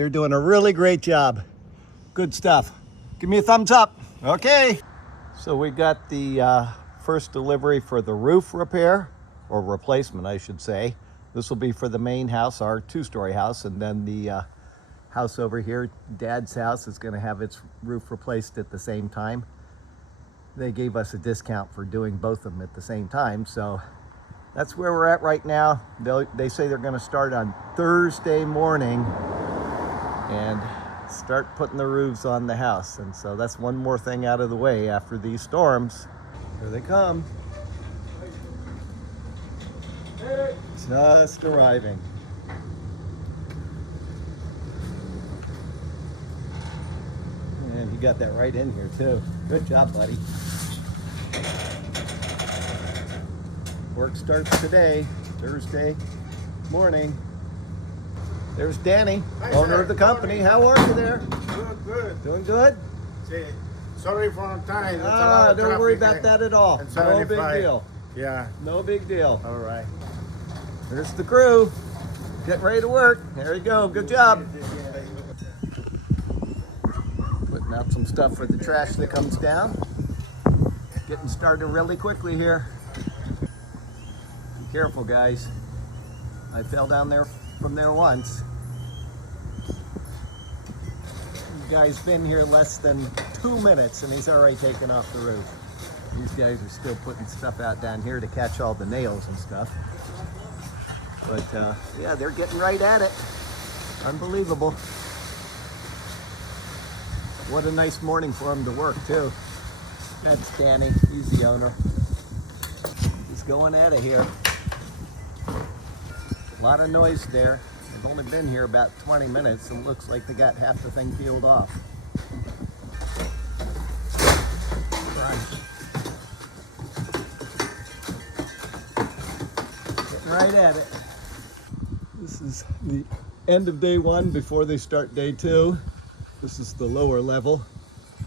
They're doing a really great job. Good stuff. Give me a thumbs up. Okay. So we got the first delivery for the roof repair, or replacement, I should say. This will be for the main house, our two-story house, and then the house over here, Dad's house, is going to have its roof replaced at the same time. They gave us a discount for doing both of them at the same time, so that's where we're at right now. They say they're going to start on Thursday morning and start putting the roofs on the house. And so that's one more thing out of the way after these storms. Here they come. Just arriving. And you got that right in here too. Good job, buddy. Work starts today, Thursday morning. There's Danny, Hi, owner sir. of the company. How are you there? Good, good. Doing good? See, sorry for the time. It's a lot of Don't worry traffic, about that at all. and No big 75. deal. Yeah, No big deal. all right. There's the crew. Getting ready to work. There you go. Good job. Putting out some stuff for the trash that comes down. Getting started really quickly here. Be careful, guys. I fell down there from there once. The guy's been here less than 2 minutes and he's already taken off the roof. These guys are still putting stuff out down here to catch all the nails and stuff. But yeah, they're getting right at it. Unbelievable. What a nice morning for them to work too. That's Danny, he's the owner. He's going at it here. A lot of noise there. They've only been here about 20 minutes and looks like they got half the thing peeled off. Getting right at it. This is the end of day one before they start day two. This is the lower level.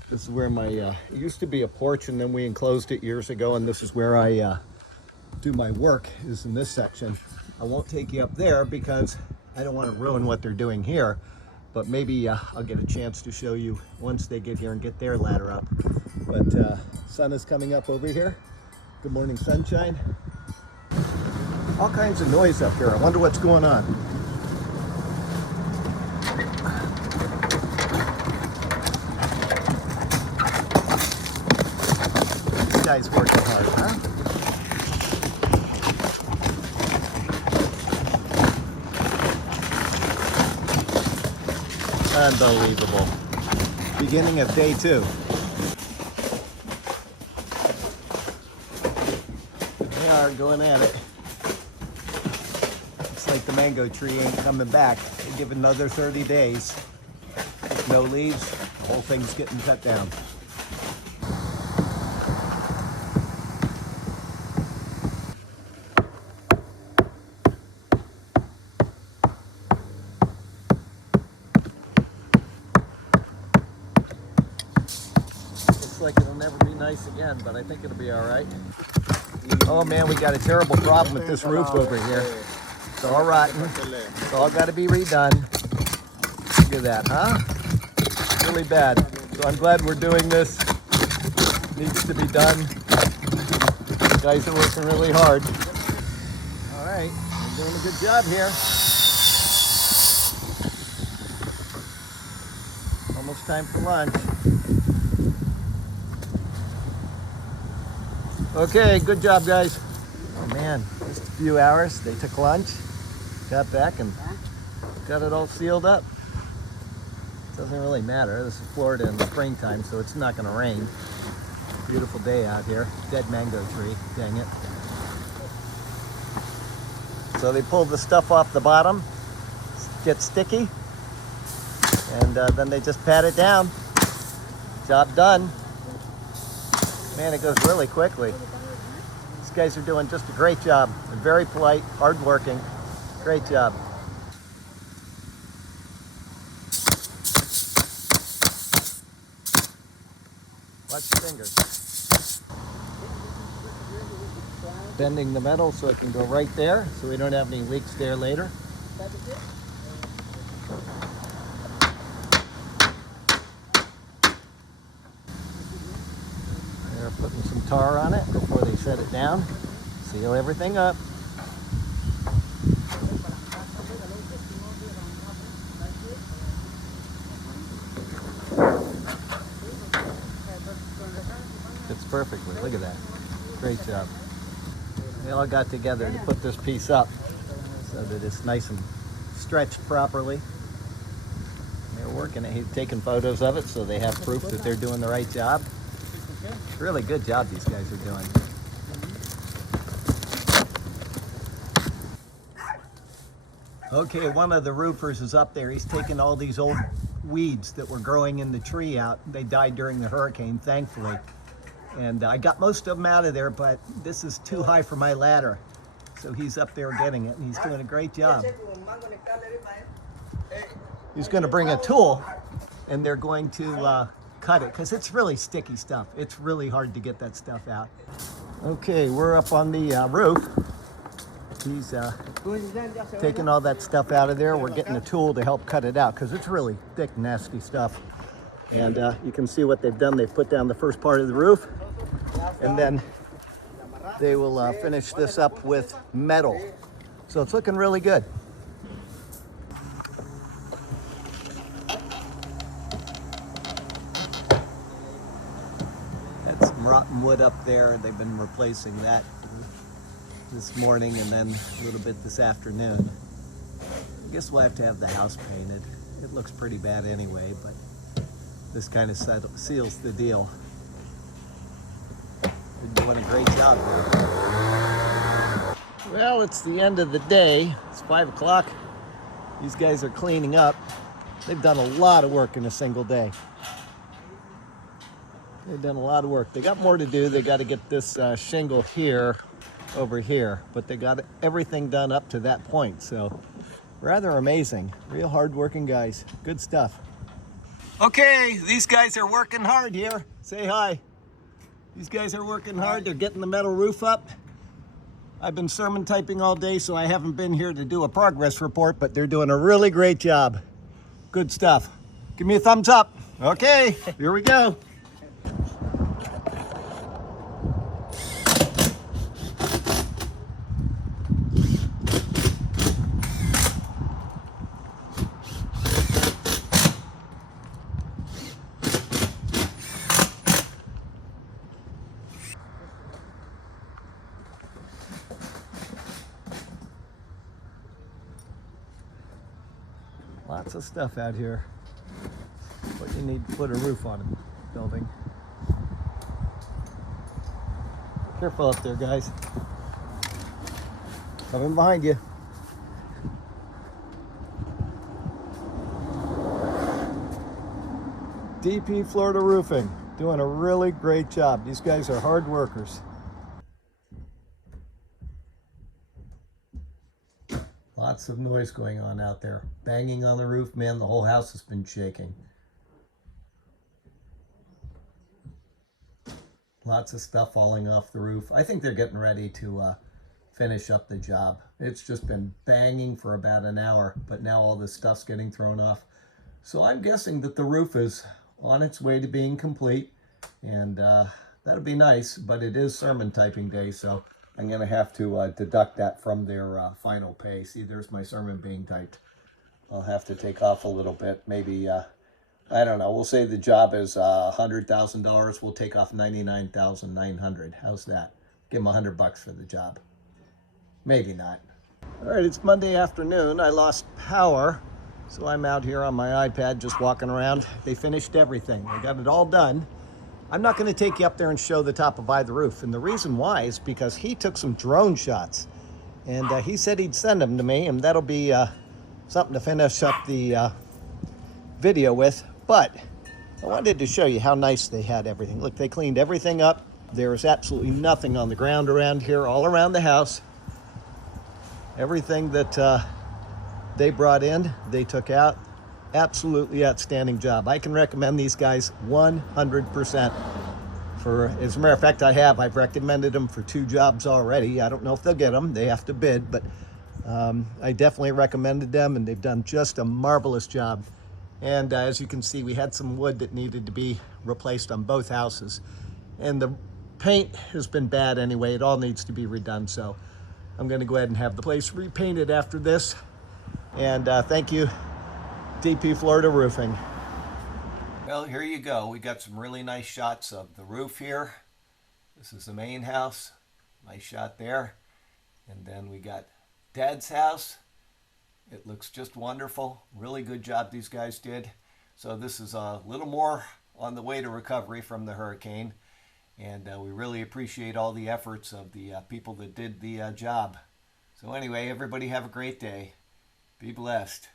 This is where my, it used to be a porch and then we enclosed it years ago, and this is where I do my work, is in this section. I won't take you up there because I don't want to ruin what they're doing here, but maybe I'll get a chance to show you once they get here and get their ladder up. But sun is coming up over here. Good morning, sunshine. All kinds of noise up here. I wonder what's going on. This guy's working hard, huh? Unbelievable. Beginning of day two. They are going at it. Looks like the mango tree ain't coming back. They give another 30 days. No leaves, the whole thing's getting cut down. Like it'll never be nice again, but I think it'll be all right. Oh man, we got a terrible problem with this roof over here. It's all rotten. It's all got to be redone. Look at that, huh? Really bad. So I'm glad we're doing this. Needs to be done. You guys are working really hard. All right, we're doing a good job here. Almost time for lunch. Okay, good job, guys. Oh man, just a few hours. They took lunch, got back, and got it all sealed up. Doesn't really matter. This is Florida in the springtime, so it's not going to rain. Beautiful day out here. Dead mango tree. Dang it. So they pulled the stuff off the bottom, gets sticky, and then they just pat it down. Job done. Man, it goes really quickly. These guys are doing just a great job. They're very polite, hardworking. Great job. Watch your fingers. Bending the metal so it can go right there, so we don't have any leaks there later. tar on it before they set it down. Seal everything up. Fits perfectly. Look at that. Great job. They all got together to put this piece up so that it's nice and stretched properly. They're working it. He's taking photos of it so they have proof that they're doing the right job. Really good job these guys are doing. Okay, one of the roofers is up there. He's taking all these old weeds that were growing in the tree out. They died during the hurricane, thankfully. And I got most of them out of there, but this is too high for my ladder. So he's up there getting it, and he's doing a great job. He's going to bring a tool, and they're going to cut it, because it's really sticky stuff. It's really hard to get that stuff out. Okay, we're up on the roof. He's taking all that stuff out of there. We're getting a tool to help cut it out, because it's really thick, nasty stuff. And you can see what they've done. They've put down the first part of the roof, and then they will finish this up with metal. So it's looking really good. Had some rotten wood up there. They've been replacing that this morning and then a little bit this afternoon. I guess we'll have to have the house painted. It looks pretty bad anyway, but this kind of seals the deal. They're doing a great job there. Well, it's the end of the day. It's 5 o'clock. These guys are cleaning up. They've done a lot of work in a single day. They've done a lot of work. They got more to do. They got to get this shingle here over here, but they got everything done up to that point. So rather amazing. Real hard-working guys. Good stuff. Okay, these guys are working hard here. Say hi. These guys are working hard. They're getting the metal roof up. I've been sermon typing all day, so I haven't been here to do a progress report, but they're doing a really great job. Good stuff. Give me a thumbs up. Okay, here we go. Lots of stuff out here. What you need to put a roof on a building. Careful up there, guys. Coming behind you. DP Florida Roofing, doing a really great job. These guys are hard workers. Lots of noise going on out there. Banging on the roof, man, the whole house has been shaking. Lots of stuff falling off the roof. I think they're getting ready to finish up the job. It's just been banging for about an hour, but now all this stuff's getting thrown off. So I'm guessing that the roof is on its way to being complete, and that'll be nice, but it is sermon typing day, so I'm going to have to deduct that from their final pay. See, there's my sermon being typed. I'll have to take off a little bit. Maybe, I don't know. We'll say the job is $100,000. We'll take off $99,900. How's that? Give them $100 for the job. Maybe not. All right, it's Monday afternoon. I lost power, so I'm out here on my iPad just walking around. They finished everything. They got it all done. I'm not going to take you up there and show the top of either roof. And the reason why is because he took some drone shots. And he said he'd send them to me, and that'll be something to finish up the video with. But I wanted to show you how nice they had everything. Look, they cleaned everything up. There's absolutely nothing on the ground around here, all around the house. Everything that they brought in, they took out. Absolutely outstanding job. I can recommend these guys 100%. As a matter of fact, I've recommended them for 2 jobs already. I don't know if they'll get them. They have to bid, but I definitely recommended them, and they've done just a marvelous job. And as you can see, we had some wood that needed to be replaced on both houses. And the paint has been bad anyway. It all needs to be redone. So I'm going to go ahead and have the place repainted after this. And thank you, DP Florida Roofing. Well, here you go. We got some really nice shots of the roof here. This is the main house. Nice shot there. And then we got Dad's house. It looks just wonderful. Really good job these guys did. So this is a little more on the way to recovery from the hurricane. And we really appreciate all the efforts of the people that did the job. So anyway, everybody have a great day. Be blessed.